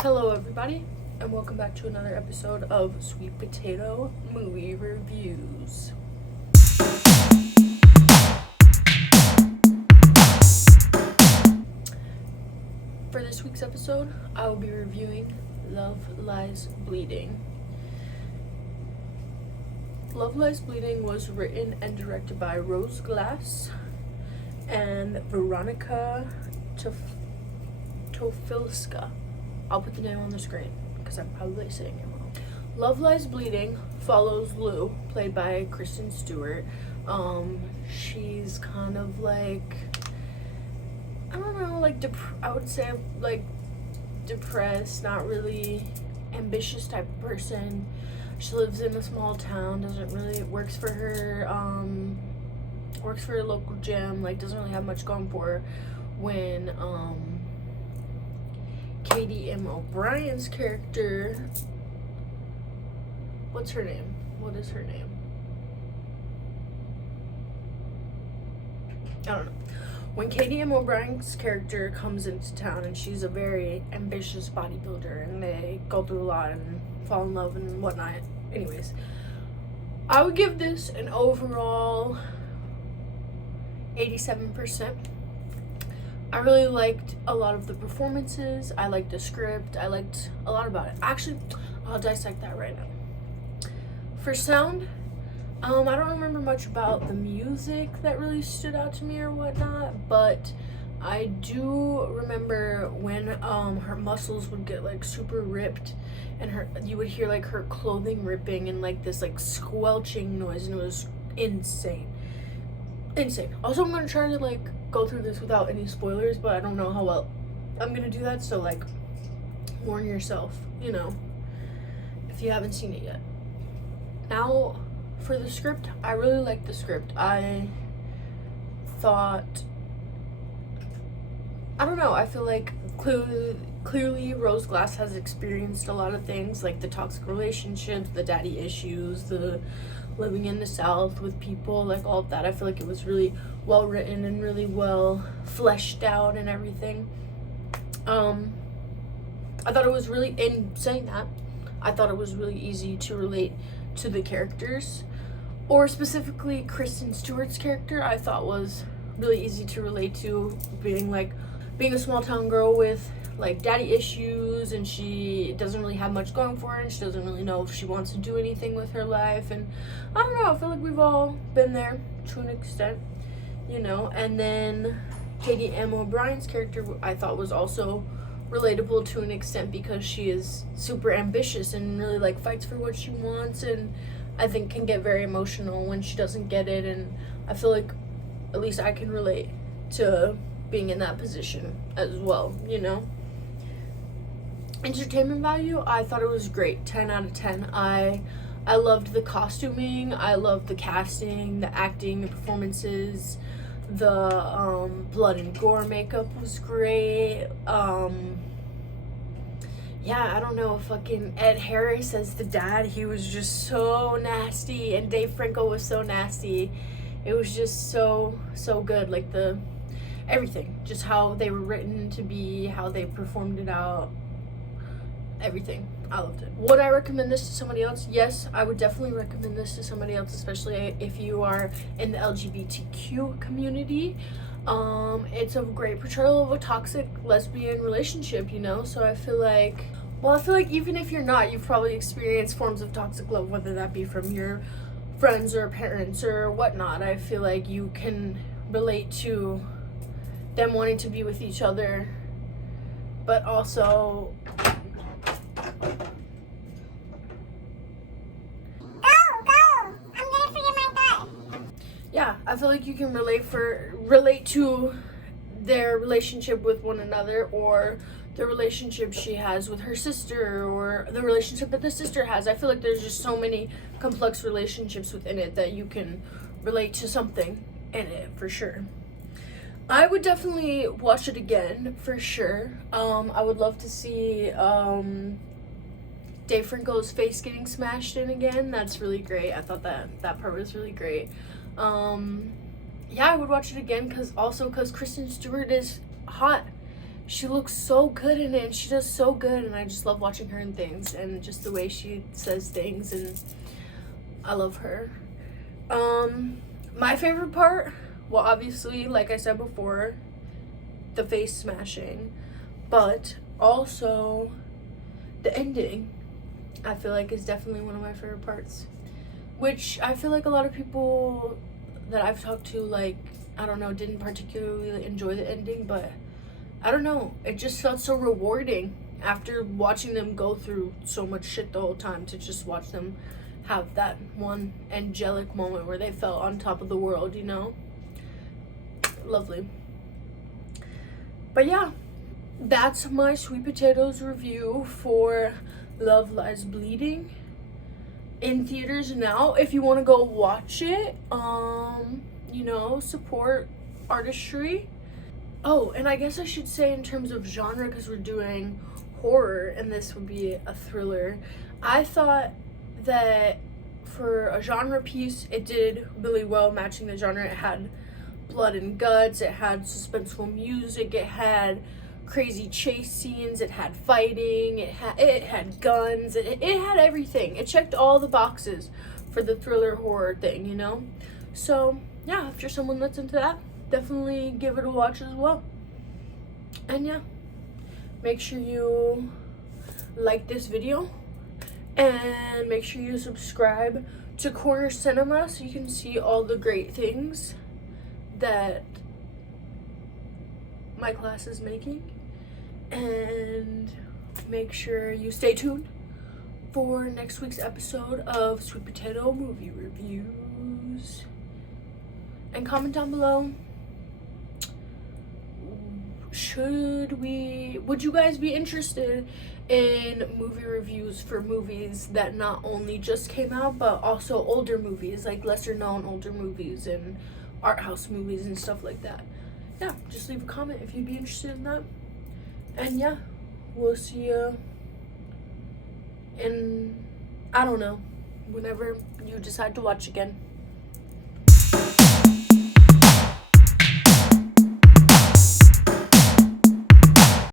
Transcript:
Hello everybody, and welcome back to another episode of Sweet Potato Movie Reviews. For this week's episode, I will be reviewing Love Lies Bleeding. Love Lies Bleeding was written and directed by Rose Glass and Veronica Tofilska. I'll put the name on the screen because I'm probably saying it wrong. Love Lies Bleeding follows Lou, played by Kristen Stewart. She's kind of like, I don't know, like I would say like depressed, not really ambitious type of person. She lives in a small town, doesn't really, works for a local gym, like doesn't really have much going for her when Katie M. O'Brien's character, what's her name? What is her name? I don't know. When Katie M. O'Brien's character comes into town, and she's a very ambitious bodybuilder, and they go through a lot and fall in love and whatnot. Anyways, I would give this an overall 87%. I really liked a lot of the performances. I liked the script. I liked a lot about it. Actually, I'll dissect that right now. For sound, I don't remember much about the music that really stood out to me or whatnot, but I do remember when her muscles would get like super ripped, and you would hear like her clothing ripping and like this like squelching noise, and it was insane. Also, I'm gonna try to like go through this without any spoilers, but I don't know how well I'm gonna do that, so like warn yourself, you know, if you haven't seen it yet. Now for the script, I really liked the script. I feel like clearly Rose Glass has experienced a lot of things, like the toxic relationships, the daddy issues, the living in the South with people, like all of that. I feel like it was really well written and really well fleshed out and everything. I thought it was really, in saying that, I thought it was really easy to relate to the characters, or specifically Kristen Stewart's character. I thought was really easy to relate to, being a small town girl with like daddy issues, and she doesn't really have much going for her, and she doesn't really know if she wants to do anything with her life. And I don't know, I feel like we've all been there to an extent, you know. And then Katie M. O'Brien's character, I thought, was also relatable to an extent, because she is super ambitious and really like fights for what she wants, and I think can get very emotional when she doesn't get it. And I feel like at least I can relate to being in that position as well, you know. Entertainment value, I thought it was great. 10 out of 10. I loved the costuming, I loved the casting, the acting, the performances. The blood and gore makeup was great. Yeah, I don't know, fucking Ed Harris as the dad, he was just so nasty, and Dave Franco was so nasty. It was just so good, like everything, just how they were written to be, how they performed it out, everything. I loved it. Would I recommend this to somebody else? Yes, I would definitely recommend this to somebody else, especially if you are in the LGBTQ community. It's a great portrayal of a toxic lesbian relationship, you know. So I feel like even if you're not, you've probably experienced forms of toxic love, whether that be from your friends or parents or whatnot. I feel like you can relate to them wanting to be with each other, but also I feel like you can relate to their relationship with one another, or the relationship she has with her sister, or the relationship that the sister has. I feel like there's just so many complex relationships within it that you can relate to something in it, for sure. I would definitely watch it again, for sure. I would love to see Dave Franco's face getting smashed in again. That's really great. I thought that part was really great. Yeah, I would watch it again because Kristen Stewart is hot, she looks so good in it, and she does so good, and I just love watching her in things, and just the way she says things, and I love her. My favorite part, well, obviously, like I said before, the face smashing, but also the ending, I feel like, is definitely one of my favorite parts, which I feel like a lot of people that I've talked to, like, I don't know, didn't particularly enjoy the ending, but I don't know, it just felt so rewarding after watching them go through so much shit the whole time, to just watch them have that one angelic moment where they felt on top of the world, you know? Lovely. But yeah, that's my Sweet Potatoes review for Love Lies Bleeding, in theaters now. If you want to go watch it, you know, support artistry. Oh, and I guess I should say, in terms of genre, because we're doing horror and this would be a thriller, I thought that for a genre piece, it did really well matching the genre. It had blood and guts, it had suspenseful music, it had crazy chase scenes, it had fighting, it had guns, it had everything. It checked all the boxes for the thriller horror thing, you know? So yeah, if you're someone that's into that, definitely give it a watch as well. And yeah, make sure you like this video, and make sure you subscribe to Corner Cinema so you can see all the great things that my class is making. And make sure you stay tuned for next week's episode of Sweet Potato Movie Reviews. And comment down below, would you guys be interested in movie reviews for movies that not only just came out, but also older movies, like lesser known older movies and art house movies and stuff like that? Yeah, just leave a comment if you'd be interested in that. And yeah, we'll see you in, I don't know, whenever you decide to watch again.